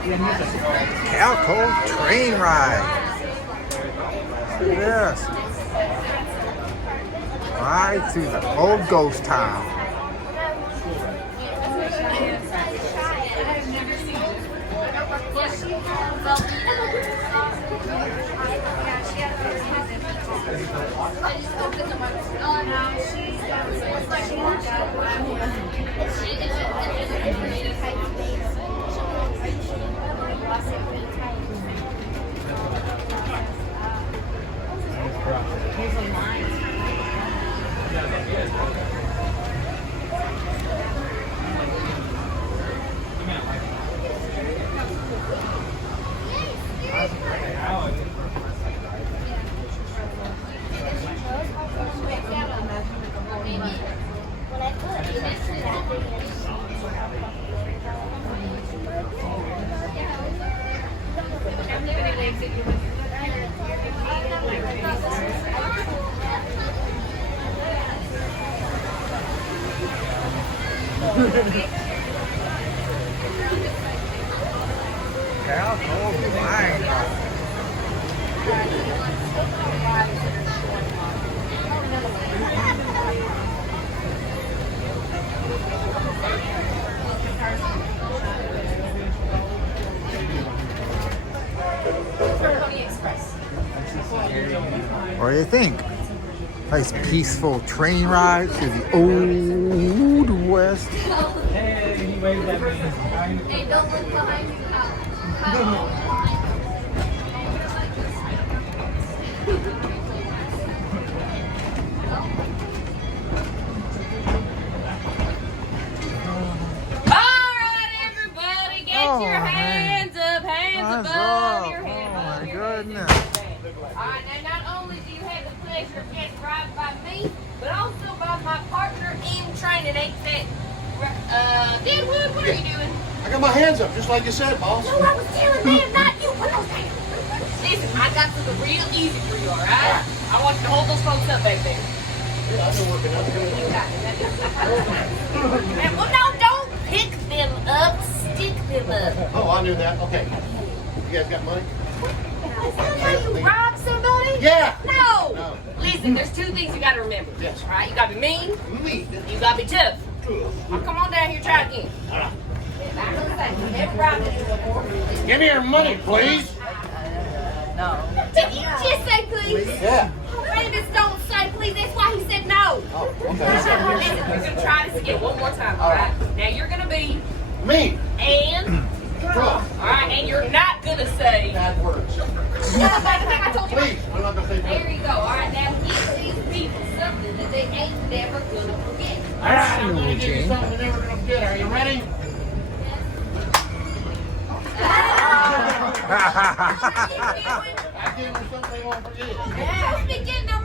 Calico train ride. Look at this. Ride through the old ghost town. Calico train ride. What do you think? Nice peaceful train ride through the old west. Hey, he waved at me. Hey, don't look behind you. Alright, everybody, get your hands up, hands above your head. Oh my goodness. Alright, now not only do you have the pleasure of getting ride by me, but also by my partner in training, ain't that Deadwood, what are you doing? I got my hands up, just like you said, boss. No, I was telling them, not you. Put those hands. Listen, I got something real easy for you, alright? I want you to hold those folks up back there. Yeah, I've been working out. You got it. And, well, no, don't pick them up, stick them up. Oh, I knew that. Okay. You guys got money? Is that how you rob somebody? Yeah. No. No. Listen, there's two things you got to remember. Yes. All right, you got to be mean. Me. You got to be tough. Now, come on down here, try again. All right. I'm gonna say, you never robbed anyone before. Give me your money, please. Did you just say please? Yeah. Rabbits don't say please. That's why he said no. Oh, okay. Listen, we're gonna try this again one more time. All right. Now you're gonna be Me. and. Rough. All right, and you're not gonna say. Bad words. I told you. Please. I'm not gonna say There please. you go. All right, now give these people something that they ain't never gonna forget. All right, I'm gonna give you something you're never gonna forget. Are you ready? I give them something they won't forget. Yeah, we be getting them